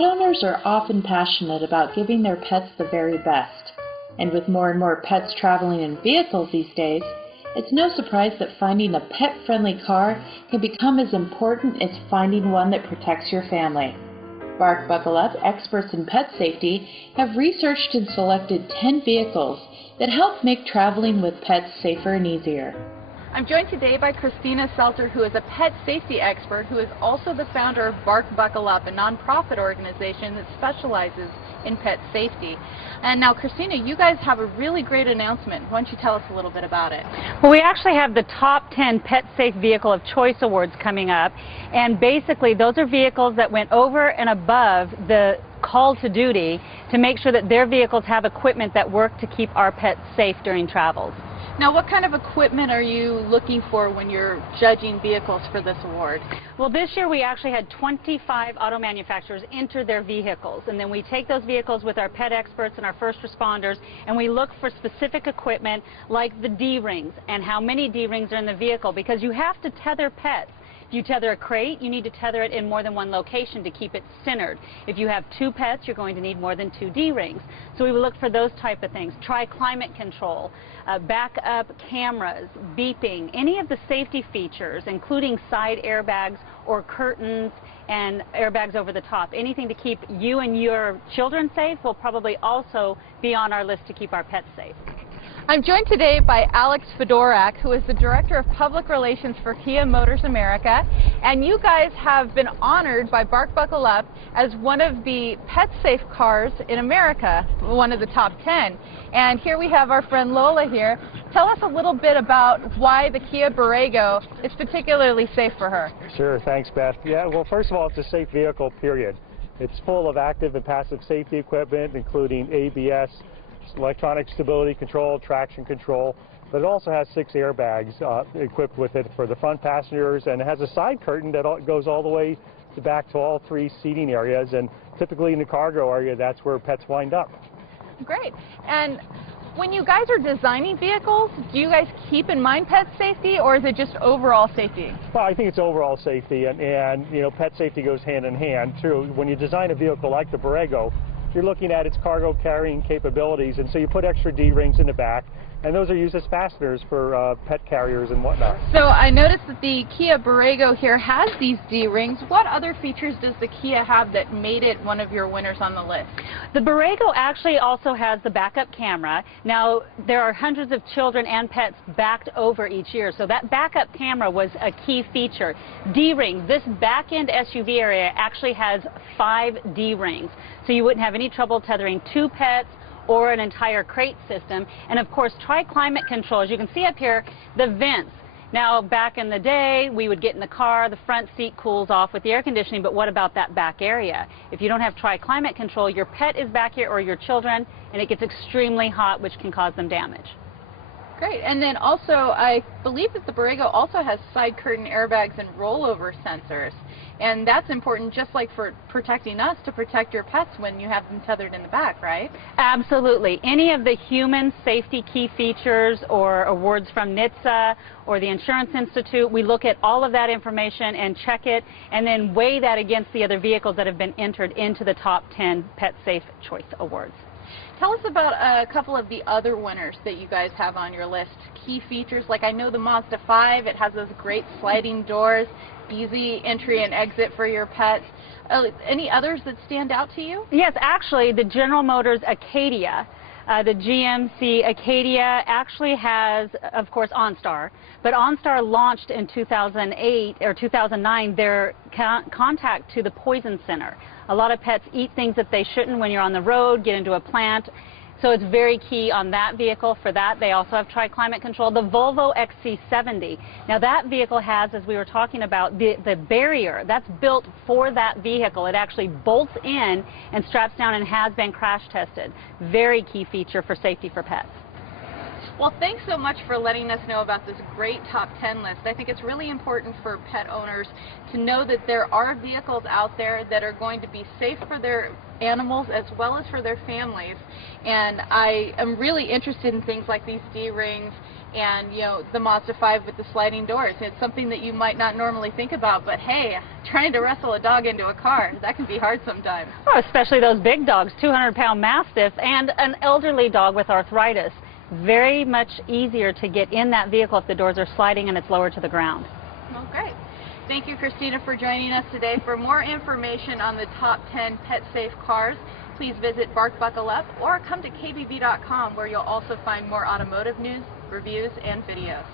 Pet owners are often passionate about giving their pets the very best. And with more and more pets traveling in vehicles these days, it's no surprise that finding a pet-friendly car can become as important as finding one that protects your family. Bark Buckle Up experts in pet safety have researched and selected 10 vehicles that help make traveling with pets safer and easier. I'm joined today by Christina Selter, who is a pet safety expert who is also the founder of Bark Buckle Up, a nonprofit organization that specializes in pet safety. And now, Christina, you guys have a really great announcement. Why don't you tell us a little bit about it? Well, we actually have the top 10 Pet Safe Vehicle of Choice Awards coming up, and basically those are vehicles that went over and above the call to duty to make sure that their vehicles have equipment that work to keep our pets safe during travels. Now, what kind of equipment are you looking for when you're judging vehicles for this award? Well, this year we actually had 25 auto manufacturers enter their vehicles, and then we take those vehicles with our pet experts and our first responders, and we look for specific equipment like the D-rings and how many D-rings are in the vehicle, because you have to tether pets. If you tether a crate, you need to tether it in more than one location to keep it centered. If you have 2 pets, you're going to need more than 2 D-rings. So we will look for those type of things. Try climate control, backup cameras, beeping, any of the safety features, including side airbags or curtains and airbags over the top. Anything to keep you and your children safe will probably also be on our list to keep our pets safe. I'm joined today by Fedorak, who is the Director of Public Relations for Kia Motors America, and you guys have been honored by Bark Buckle Up as one of the pet safe cars in America, one of the top 10. And here we have our friend Lola here. Tell us a little bit about why the Kia Borrego is particularly safe for her. Sure, thanks Beth. Yeah, well, first of all, it's a safe vehicle, period. It's full of active and passive safety equipment, including ABS, electronic stability control, traction control, but it also has 6 airbags equipped with it for the front passengers, and it has a side curtain that goes all the way back to all 3 seating areas, and typically in the cargo area, that's where pets wind up. Great. And when you guys are designing vehicles, do you guys keep in mind pet safety, or is it just overall safety? Well, I think it's overall safety, and you know, pet safety goes hand in hand too. When you design a vehicle like the Borrego, you're looking at its cargo carrying capabilities, and so you put extra D-rings in the back, and those are used as fasteners for pet carriers and whatnot. So I noticed that the Kia Borrego here has these D-rings. What other features does the Kia have that made it one of your winners on the list? The Borrego actually also has the backup camera. Now, there are hundreds of children and pets backed over each year, so that backup camera was a key feature. D-rings, this back-end SUV area actually has 5 D-rings, so you wouldn't have any trouble tethering 2 pets or an entire crate system. And of course, try climate control. As you can see up here, the vents. Now, back in the day, we would get in the car, the front seat cools off with the air conditioning, but what about that back area? If you don't have tri-climate control, your pet is back here or your children, and it gets extremely hot, which can cause them damage. Great. And then also, I believe that the Borrego also has side curtain airbags and rollover sensors. And that's important, just like for protecting us, to protect your pets when you have them tethered in the back, right? Absolutely. Any of the human safety key features or awards from NHTSA or the Insurance Institute, we look at all of that information and check it, and then weigh that against the other vehicles that have been entered into the top 10 Pet Safe Choice Awards. Tell us about a couple of the other winners that you guys have on your list. Key features, like I know the Mazda 5, it has those great sliding doors, easy entry and exit for your pets. Any others that stand out to you? Yes, actually, the General Motors Acadia, the GMC Acadia actually has, of course, OnStar, but OnStar launched in 2008 or 2009 their contact to the poison center. A lot of pets eat things that they shouldn't when you're on the road, get into a plant. So it's very key on that vehicle. For that, they also have tri-climate control. The Volvo XC70. Now that vehicle has, as we were talking about, the barrier. That's built for that vehicle. It actually bolts in and straps down and has been crash tested. Very key feature for safety for pets. Well, thanks so much for letting us know about this great top 10 list. I think it's really important for pet owners to know that there are vehicles out there that are going to be safe for their animals as well as for their families. And I am really interested in things like these D-rings and, you know, the Mazda 5 with the sliding doors. It's something that you might not normally think about, but hey, trying to wrestle a dog into a car, that can be hard sometimes. Oh, especially those big dogs, 200-pound Mastiffs, and an elderly dog with arthritis. Very much easier to get in that vehicle if the doors are sliding and it's lower to the ground. Well, great. Thank you, Christina, for joining us today. For more information on the top 10 pet-safe cars, please visit Bark Buckle Up or come to kbb.com, where you'll also find more automotive news, reviews, and videos.